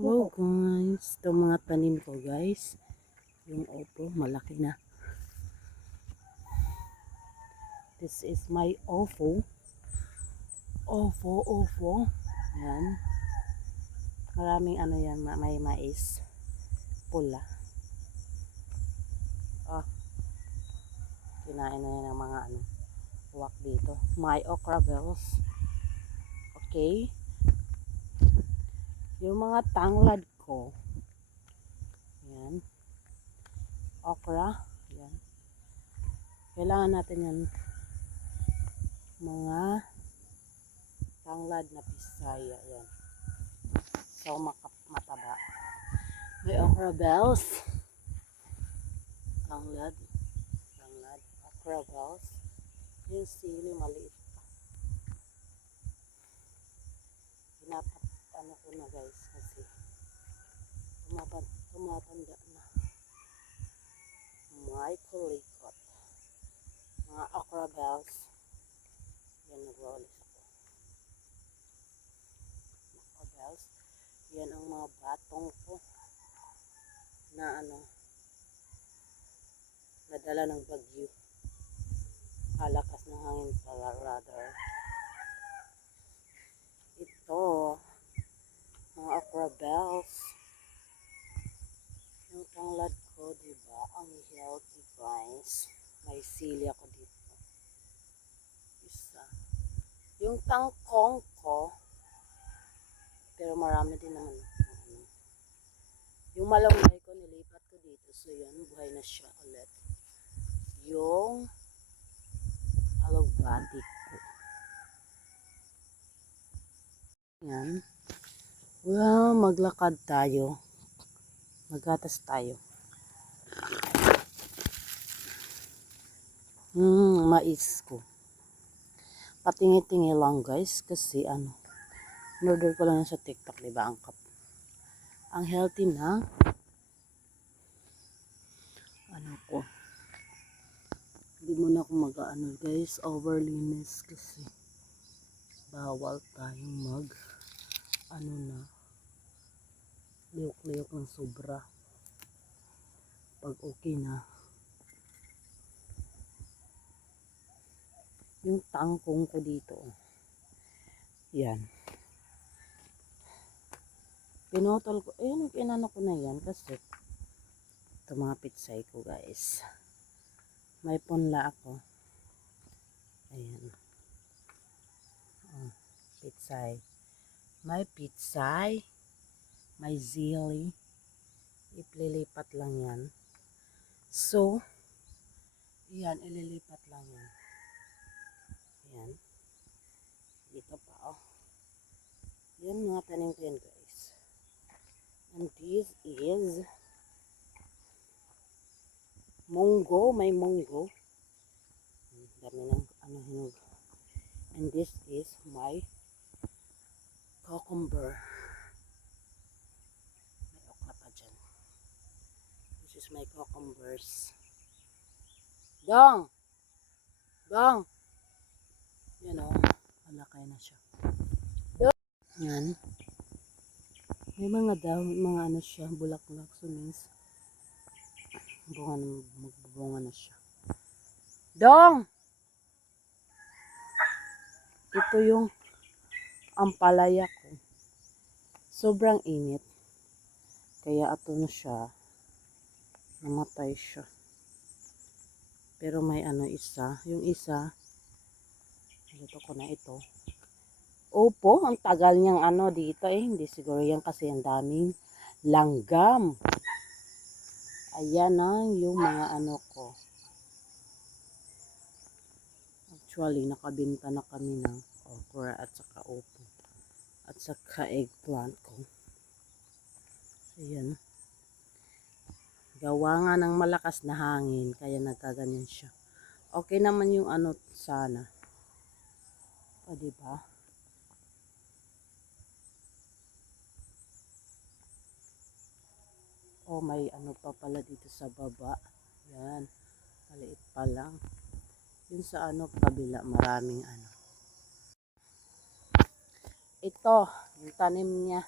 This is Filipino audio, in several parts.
Hello guys, itong mga tanim ko guys, yung opo malaki na. This is my ofo, yan, maraming ano yan, may mais pula. Kinain na yan ng mga uwak dito. My okra bells. Okay, yung mga tanglad ko, yan, okra, yan, kailangan natin yan, mga tanglad na pisaya, yan, so mataba. May okra bells, tanglad, okra bells, yung sili maliit pa. Pinapat ko na guys kasi tumatanda na. My kulikot, mga okra bells, yan, nagwawalis ako. Okra bells, yan ang mga batong ko na nadala ng bagyo. Alakas ng hangin pala rather. Ito, mga okra bells. Yung tanglad ko, diba? Ang healthy guys. May sili ako dito. Isa. Yung tangkong ko, pero marami din naman. Yung malunggay ko, nilipat ko dito. So yan, buhay na siya ulit. Yung alugbati ko. Yan. Well, maglakad tayo. Magatas tayo. Mais ko. Patingi-tingi lang guys kasi in-order ko lang yan sa TikTok, diba? Ang healthy na ko. Hindi muna ako mag-ano guys, overliness kasi bawal tayong liyok-liyok ng sobra. Pag okay na, yung tangkong ko dito, yan, pinotol ko, inano ko na yan kasi ito mga pitsay ko guys, may punla ako, ayan, pitsay, may zili, iplilipat lang yan. So yan, ililipat lang yan. Yan, dito pa yan, mga tanim ko yan guys. And this is munggo, may munggo, dami ng hinog. And this is my cucumber, may okra pa dyan. This is my cucumbers. Dong, yan malakay na siya. Yan, may mga siya, bulaklak, so means magbubunga na siya. Dong, ito yung ampalaya ko, sobrang init kaya ato na siya, namatay siya. Pero may yung isa dito ko na ito. Opo, ang tagal niyang dito hindi siguro yan kasi ang daming langgam. Ayan yung mga ko. Actually, nakabinta na kami ng okra at saka opo. At saka eggplant ko. Ayan. Gawa nga ng malakas na hangin, kaya nagkaganyan siya. Okay naman yung sana. O, diba? O, may pa pala dito sa baba. Yan. Maliit pa lang. Yun sa kabila, maraming Ito, yung tanim niya.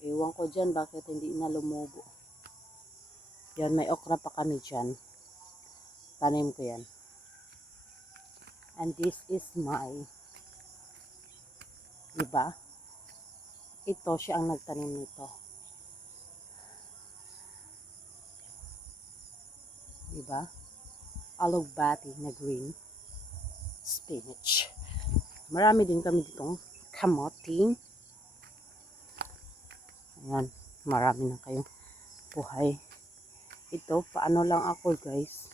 Ewan Ewan ko dyan bakit hindi na lumubo. Yan, may okra pa kami dyan. Tanim ko yan. And this is my, diba? Ito, siya ang nagtanim nito. Diba? Alugbati na green. Spinach. Marami din kami ditong kamoting. Ayan, marami na kayong buhay. Ito, paano lang ako guys.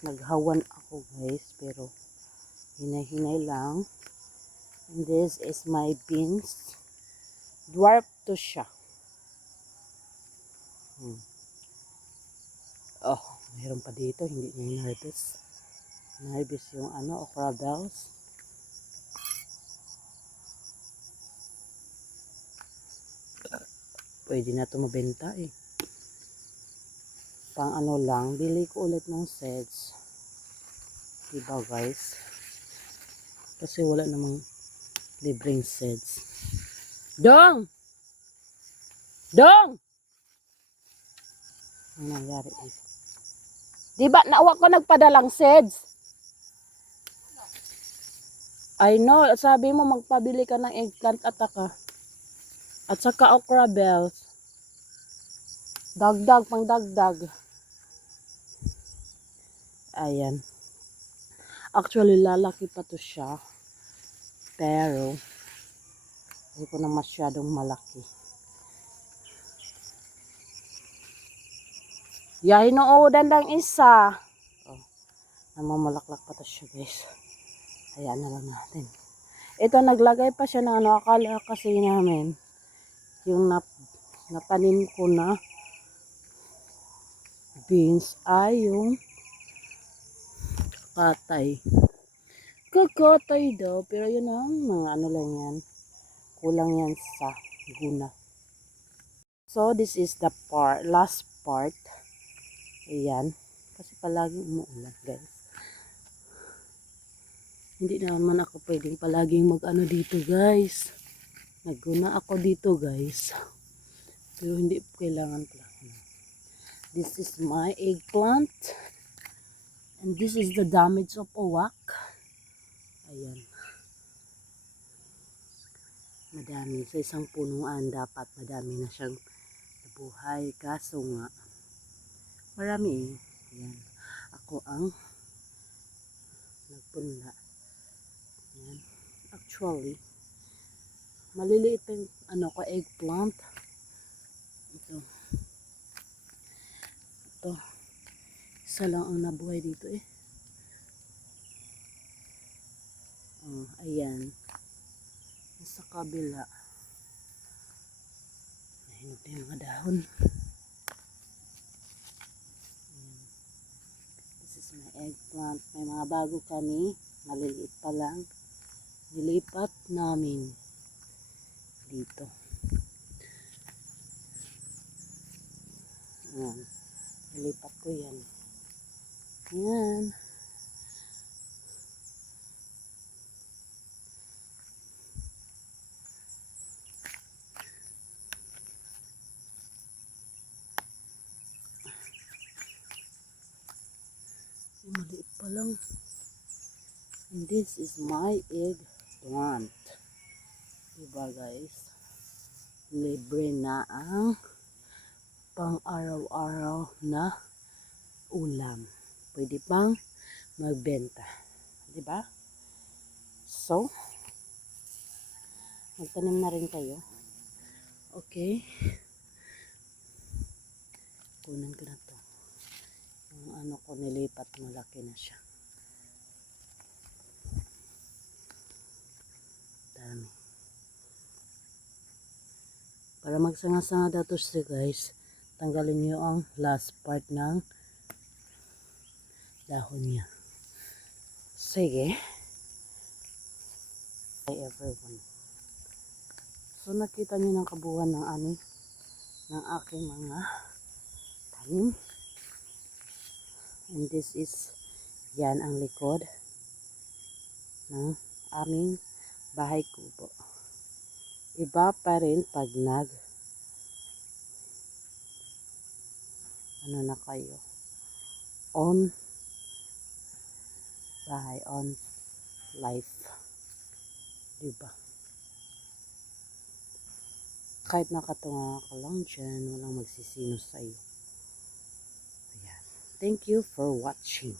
Naghawan ako guys, pero hinay-hinay lang. And this is my beans. Dwarf to siya. Oh, mayroon pa dito, hindi niya in-harvest. In-harvest yung okra bells. Pwede na ito mabenta eh. Pang lang, bili ko ulit ng seeds. Diba guys? Kasi wala namang libreng seeds. Dong! Dong! Ano nangyari dito? Diba nawa ko nagpadalang seeds? I know, sabi mo magpabili ka ng eggplant at saka okra bells. Dagdag, pang dagdag. Ayan. Actually, lalaki pa to siya. Pero, hindi ko na masyadong malaki. Yahin noodan lang isa. Oh, namamalaklak pa to siya guys. Ayan na lang natin. Ito, naglagay pa siya ng akala kasi namin. Yung napanim ko na beans ay yung kakatay daw, pero yun ang mga lang yan, kulang yan sa guna. So this is the last part. Ayan, kasi palaging umuulan guys, hindi naman ako pwedeng palaging dito guys. Nagguna ako dito guys, pero hindi kailangan pala. This is my eggplant. And this is the damage of uwak. Ayan. Madami. Sa isang punuan dapat madami na siyang nabuhay. Kaso nga, marami eh. Ayan. Ako ang nagpunla. Ayan. Actually, maliliit pa yung eggplant. Ito. Isa lang ang nabuhay dito eh. Oh, ayan. Sa kabila. Nahinog na yung mga dahon. Ayan. This is my eggplant. May mga bago kami. Maliliit pa lang. Nilipat namin dito. Ayan. Nilipat ko yan. Ayan. Maliit pa lang. And this is my eggplant. Diba guys? Libre na ang pang araw-araw na ulam. Pwede pang magbenta. Diba? So, magtanim na rin kayo. Okay. Kunan ko na to. Yung ko nilipat, malaki na siya. Dami. Para magsanga-sanga dato siya guys, tanggalin nyo ang last part ng dahon niya. Sige. Hi everyone. So nakita niyo ng kabuuan ng ng aking mga tanim. And this is yan ang likod ng aming bahay kubo. Iba pa rin pag ano na kayo, on bahay, on life. Diba? Kahit nakatunga ka lang dyan, walang magsisino sa'yo. Ayan. Thank you for watching.